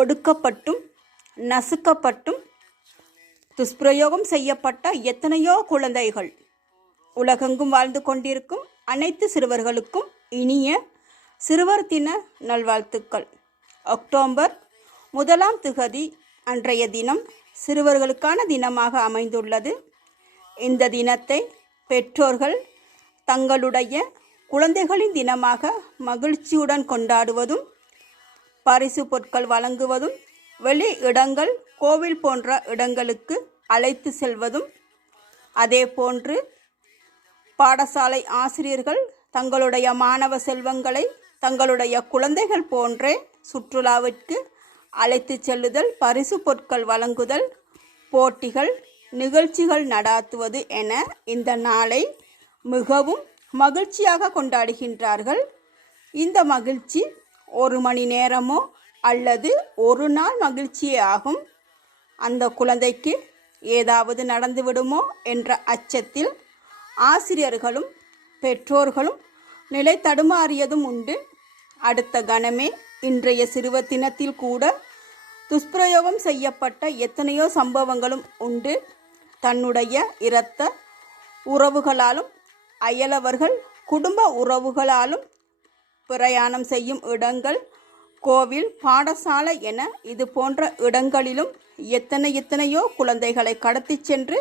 ஒடுக்கப்பட்டும் நசுக்கப்பட்டும் துஷ்பிரயோகம் செய்யப்பட்ட எத்தனையோ குழந்தைகள் உலகெங்கும் வாழ்ந்து கொண்டிருக்கும் அனைத்து சிறுவர்களுக்கும் இனிய சிறுவர் தின நல்வாழ்த்துக்கள். அக்டோபர் முதலாம் திகதி அன்றைய தினம் சிறுவர்களுக்கான தினமாக அமைந்துள்ளது. இந்த தினத்தை பெற்றோர்கள் தங்களுடைய குழந்தைகளின் தினமாக மகிழ்ச்சியுடன் கொண்டாடுவதும் பரிசு பொருட்கள் வழங்குவதும் வெளி இடங்கள் கோவில் போன்ற இடங்களுக்கு அழைத்து செல்வதும். அதே போன்று பாடசாலை ஆசிரியர்கள் தங்களுடைய மாணவ செல்வங்களை தங்களுடைய குழந்தைகள் போன்றே சுற்றுலாவிற்கு அழைத்து செல்லுதல் பரிசு பொருட்கள் வழங்குதல் போட்டிகள் நிகழ்ச்சிகள் நடாத்துவது என இந்த நாளை மிகவும் மகிழ்ச்சியாக கொண்டாடுகின்றார்கள். இந்த மகிழ்ச்சி ஒரு மணி நேரமோ அல்லது ஒரு நாள் மகிழ்ச்சியே ஆகும். அந்த குழந்தைக்கு ஏதாவது நடந்து விடுமோ என்ற அச்சத்தில் ஆசிரியர்களும் பெற்றோர்களும் நிலை தடுமாறியதும் உண்டு. அடுத்த கணமே இன்றைய சிறுவ தினத்தில் கூட துஷ்பிரயோகம் செய்யப்பட்ட எத்தனையோ சம்பவங்களும் உண்டு. தன்னுடைய இரத்த உறவுகளாலும் அயலவர்கள் குடும்ப உறவுகளாலும் பிரயாணம் செய்யும் இடங்கள் கோவில் பாடசாலை என இது போன்ற இடங்களிலும் எத்தனை எத்தனையோ குழந்தைகளை கடத்திச் சென்று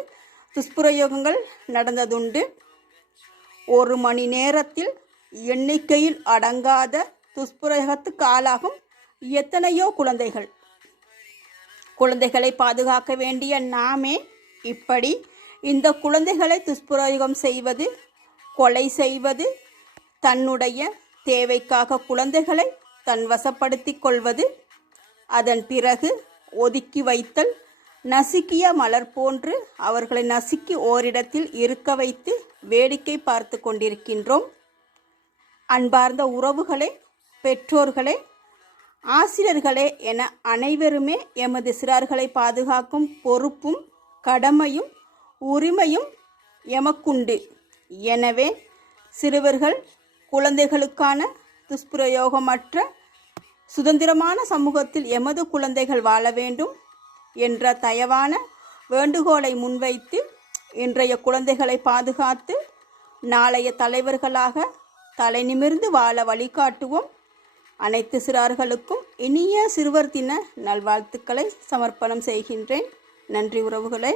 துஷ்பிரயோகங்கள் நடந்ததுண்டு. ஒரு மணி நேரத்தில் எண்ணிக்கையில் அடங்காத துஷ்பிரயோகத்துக்கு ஆளாகும் எத்தனையோ குழந்தைகள். குழந்தைகளை பாதுகாக்க வேண்டிய நாமே இப்படி இந்த குழந்தைகளை துஷ்பிரயோகம் செய்வது கொலை செய்வது தன்னுடைய தேவைக்காக குழந்தைகளை தன் வசப்படுத்திக் கொள்வது அதன் பிறகு ஒதுக்கி வைத்தல் நசுக்கிய மலர் போன்று அவர்களை நசுக்கி ஓரிடத்தில் இருக்க வைத்து வேடிக்கை பார்த்து கொண்டிருக்கின்றோம். அன்பார்ந்த உறவுகளே பெற்றோர்களே ஆசிரியர்களே என அனைவருமே எமது சிறார்களை பாதுகாக்கும் பொறுப்பும் கடமையும் உரிமையும் எமக்குண்டு. எனவே சிறுவர்கள் குழந்தைகளுக்கான துஷ்பிரயோகமற்ற சுதந்திரமான சமூகத்தில் எமது குழந்தைகள் வாழ வேண்டும் என்ற தயவான வேண்டுகோளை முன்வைத்து இன்றைய குழந்தைகளை பாதுகாத்து நாளைய தலைவர்களாக தலை நிமிர்ந்து வாழ வழிகாட்டுவோம். அனைத்து சிறார்களுக்கும் இனிய சிறுவர் தின நல்வாழ்த்துக்களை சமர்ப்பணம் செய்கின்றேன். நன்றி உறவுகளை.